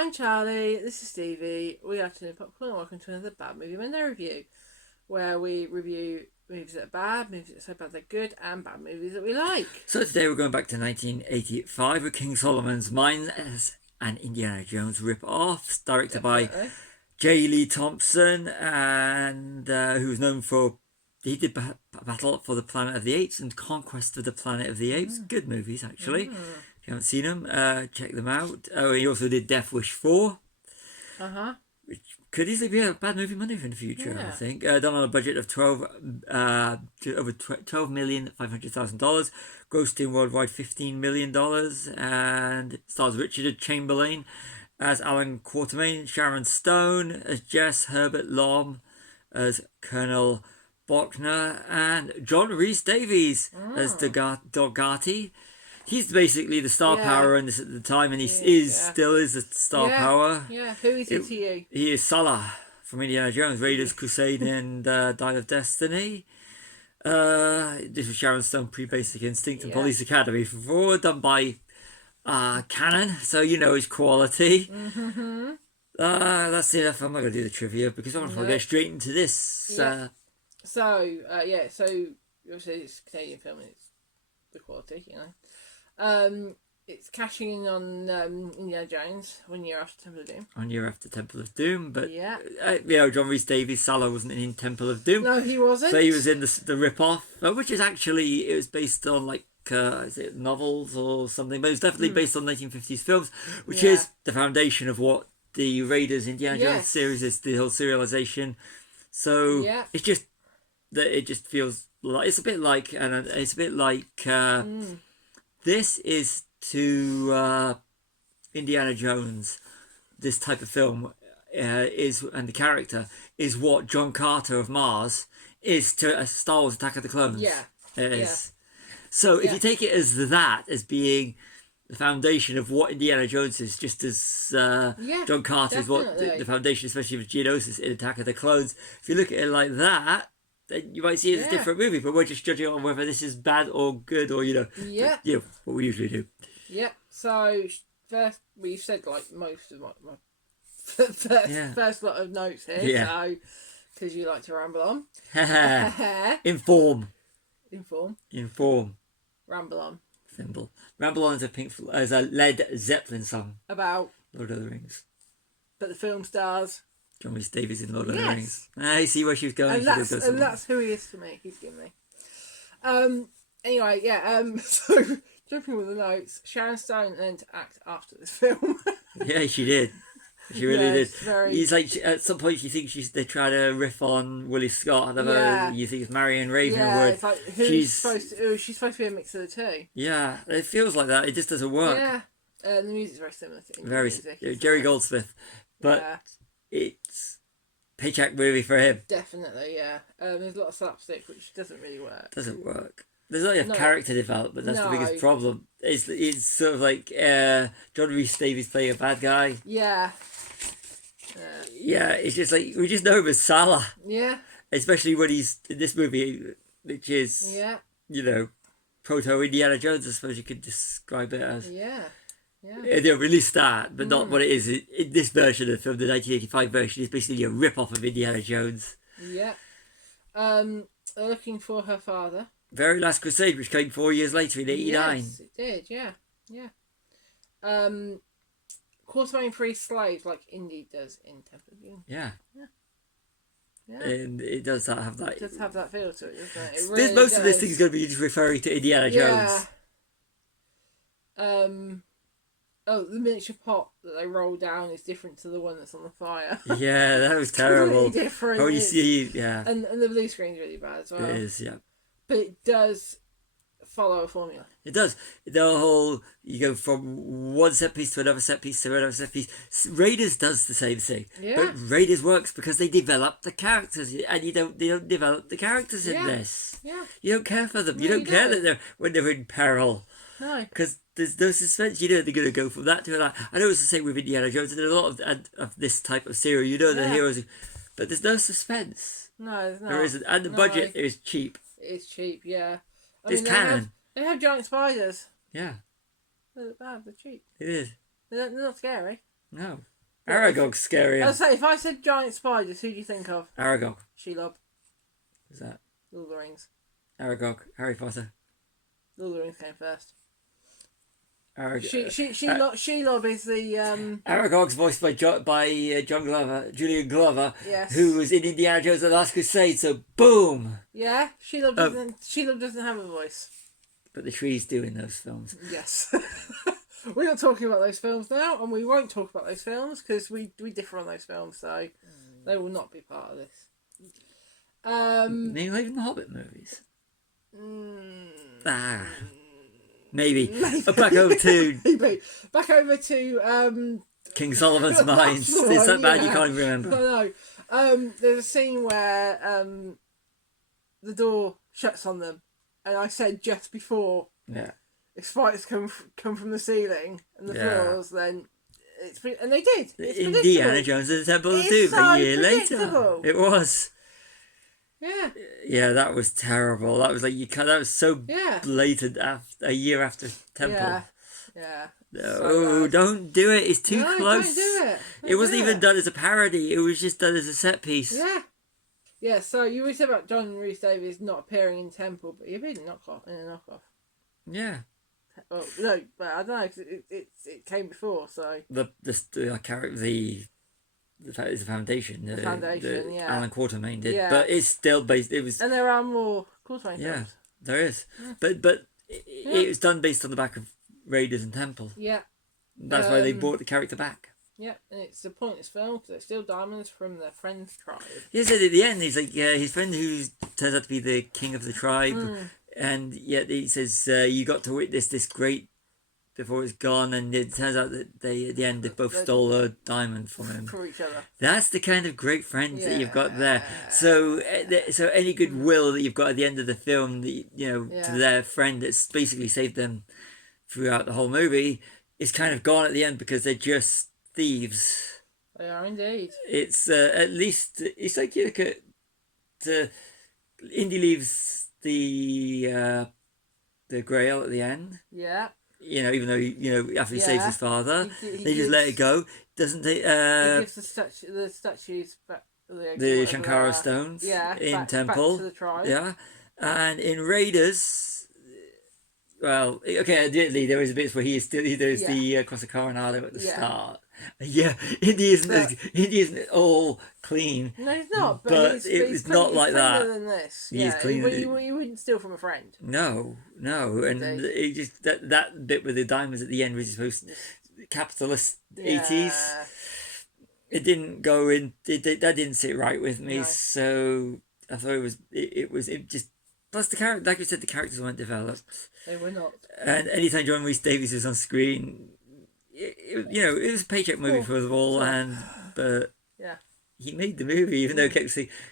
I'm Charlie, this is Stevie. We are Tin Popcorn and welcome to another Bad Movie Monday review, where we review movies that are bad, movies that are so bad they're good, and bad movies that we like. So today we're going back to 1985 with King Solomon's Mines and Indiana Jones rip-off, directed by J. Lee Thompson, and who's known for... He did Battle for the Planet of the Apes and Conquest of the Planet of the Apes. Good movies, actually. If you haven't seen them, check them out. Oh, he also did Death Wish 4. Which could easily be a Bad Movie Monday in the future, I think. Done on a budget of over $12,500,000, grossed in worldwide $15 million, and it stars Richard Chamberlain as Alan Quatermain, Sharon Stone as Jess, Herbert Lom as Colonel Bochner, and John Rhys-Davies as Dogati. He's basically the star power in this at the time, and he still is the star power. Yeah, who is he to you? He is Salah from Indiana Jones, Raiders, Crusade, and Dial of Destiny. This was Sharon Stone, Pre-Basic Instinct and Police Academy 4, done by Canon, so you know his quality. That's enough. I'm not going to do the trivia because I'm going to get straight into this. So obviously it's a Canadian film and it's the quality, you know. It's cashing in on Indiana Jones 1 year after Temple of Doom. 1 year after Temple of Doom, but John Rhys-Davies, Salah wasn't in Temple of Doom. No, he wasn't. So he was in the rip-off, which is actually, it was based on like is it novels or something, but it was definitely based on 1950s films, which is the foundation of what the Raiders Indiana Jones series is, the whole serialization. So it's just that it just feels like it's a bit like this is to Indiana Jones. This type of film is, and the character is what John Carter of Mars is to Star Wars: Attack of the Clones. So if you take it as that, as being the foundation of what Indiana Jones is, just as John Carter is what the foundation, especially with Geonosis in Attack of the Clones. If you look at it like that, then you might see it as a different movie, but we're just judging on whether this is bad or good, or what we usually do. So first, we've said like most of my first lot of notes here. So because you like to ramble on, Inform. Ramble on. Thimble. Ramble on is a Led Zeppelin song About Lord of the Rings. But the film stars John Rhys-Davies in Lord of the Rings. I see where she was going. And that's who he is to me. He's giving me. Anyway, so jumping with the notes, Sharon Stone learned to act after this film. Yeah, she did. She really did. He's like, at some point you think they try to riff on Willie Scott. I don't know. You think it's Marion Ravenwood. Yeah, it's like she's supposed to be a mix of the two. Yeah, it feels like that. It just doesn't work. Yeah, the music's very similar to music. Jerry Goldsmith, but it's paycheck movie for him. Definitely, yeah. There's a lot of slapstick which doesn't really work. Doesn't work. There's not enough character development. That's the biggest problem. It's sort of like John Rhys-Davies playing a bad guy. Yeah, it's just like we just know him as Salah. Yeah. Especially when he's in this movie, which is proto Indiana Jones. I suppose you could describe it as. They released that, but not what it is. In this version of the film, the 1985 version, is basically a rip-off of Indiana Jones. Yeah. Looking for her father. Very Last Crusade, which came 4 years later in '89. Yes, it did. Yeah. Quatermain free slaves like Indy does in Temple of Doom. Yeah. And it does have that. It does have that feel to it, doesn't it? Really most of this thing is going to be just referring to Indiana Jones. The miniature pot that they roll down is different to the one that's on the fire. Yeah, that was terrible. Completely different. Oh, you see, And the blue screen's really bad as well. It is, yeah. But it does follow a formula. It does. The whole, you go from one set piece to another set piece to another set piece. Raiders does the same thing. Yeah. But Raiders works because they develop the characters, and they don't develop the characters in this. Yeah. You don't care for them. No, you don't care that when they're in peril. No. Because there's no suspense. You know they're going to go from that to that. I know it's the same with Indiana Jones, and there's a lot of this type of series. You know the heroes, but there's no suspense. No, there's not. There isn't. And the budget is cheap. It's cheap, yeah. It's canon. They have giant spiders. Yeah. They're bad, they're cheap. It is. They're not scary. No. Aragog's scarier. I'll say, if I said giant spiders, who do you think of? Aragog. Shelob. Is that Lord of the Rings. Aragog? Harry Potter. Lord of the Rings came first. Aragog. Shelob is the Aragog's voiced by Julian Glover, yes. who was in Indiana Jones and the Last Crusade. So boom. Yeah, Shelob doesn't have a voice. But the trees do in those films. Yes. We're not talking about those films now, and we won't talk about those films because we differ on those films, so they will not be part of this. Maybe not even the Hobbit movies. Maybe. Back over to maybe. Back over to King Solomon's Mines. It's that bad you can't even remember. I know. There's a scene where the door shuts on them, and I said just before. Yeah. If spiders come from the ceiling and the floors, then and they did. It's Indiana Jones and the Temple of Doom a year later. It was. Yeah. Yeah, that was terrible. That was like that was so blatant. A year after Temple. Yeah. No, So don't do it. It's too close. Don't do it. It wasn't even done as a parody. It was just done as a set piece. Yeah. Yeah. So you were saying about John Rhys Davies not appearing in Temple, but he appeared in a knockoff. Yeah. Well, no, but I don't know because it came before. So the fact is the foundation. The foundation, yeah. Alan Quatermain did, but it's still based. It was, and there are more Quatermain films. Yeah, there is, but it was done based on the back of Raiders and Temple. Yeah, that's why they brought the character back. Yeah, and it's a pointless film because they steal diamonds from their friend's tribe. He said at the end, he's like, his friend who turns out to be the king of the tribe. And yet he says, you got to witness this great before it's gone, and it turns out that at the end they both stole a diamond from him. For each other. That's the kind of great friends that you've got there. So any goodwill that you've got at the end of the film, to their friend that's basically saved them throughout the whole movie, is kind of gone at the end because they're just thieves. They are indeed. It's at least, it's like you look at Indy leaves the Grail at the end. Yeah. Even though after he saves his father, they just let it go. Doesn't they? He gives the statues back. The Shankara stones. Yeah. In Temple. Back to the tribe. Yeah, and in Raiders. Well, okay, admittedly, there is bits where there's the Cross of Coronado at the start. Yeah, Indy isn't all clean. No, he's not. But it was not like that. Than this. He's cleaner. You wouldn't steal from a friend. No, and it just that bit with the diamonds at the end was supposed to, capitalist 80s. It didn't go in. That didn't sit right with me. No. So I thought it just. Plus the character, like you said, the characters weren't developed. They were not. And anytime John Rhys Davies was on screen, it was a paycheck movie for them all, but he made the movie, even though I kept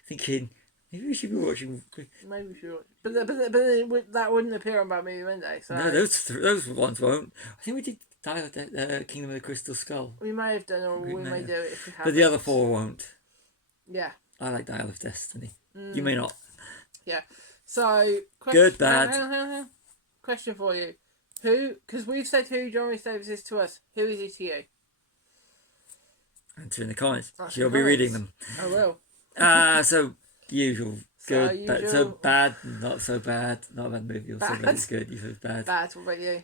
thinking maybe we should be watching. Maybe we should, but that wouldn't appear on Bad Movie Monday. So no, those ones won't. I think we did Kingdom of the Crystal Skull. We may have done, or we may do it if we have. But the other four won't. Yeah. I like Dial of Destiny. You may not. Yeah. So good, bad. Hang on. Question for you. Who? Because we've said who John Rhys Davies is to us. Who is he to you? Answer in the comments. She'll be reading them. I will. So usual. Good, bad. So bad, not so bad. Not a bad movie. Also bad. It's good. You said bad. Bad. What about you?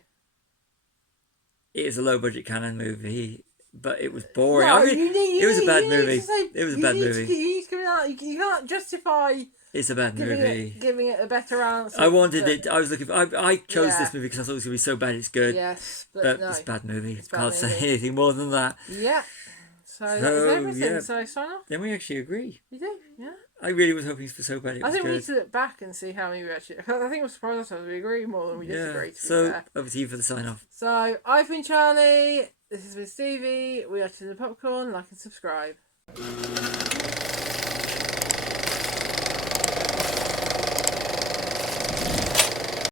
It is a low budget canon movie, but it was boring. No, it was a bad movie. It was a bad movie. You need to give it out. You can't justify. It's a bad movie. Giving it a better answer. I wanted it. I was looking. I chose this movie because I thought it was going to be so bad it's good. Yes, but no, it's a bad movie. It's bad Can't say anything more than that. Yeah. So that's everything. Yeah. So sign off. Then we actually agree. You do, yeah. I really was hoping for so bad it was I think good. we need to look back and see how many we actually. I think we'll surprise ourselves. We agree more than we disagree. So over to you for the sign off. So I've been Charlie. This has been Stevie. We are to the popcorn. Like and subscribe.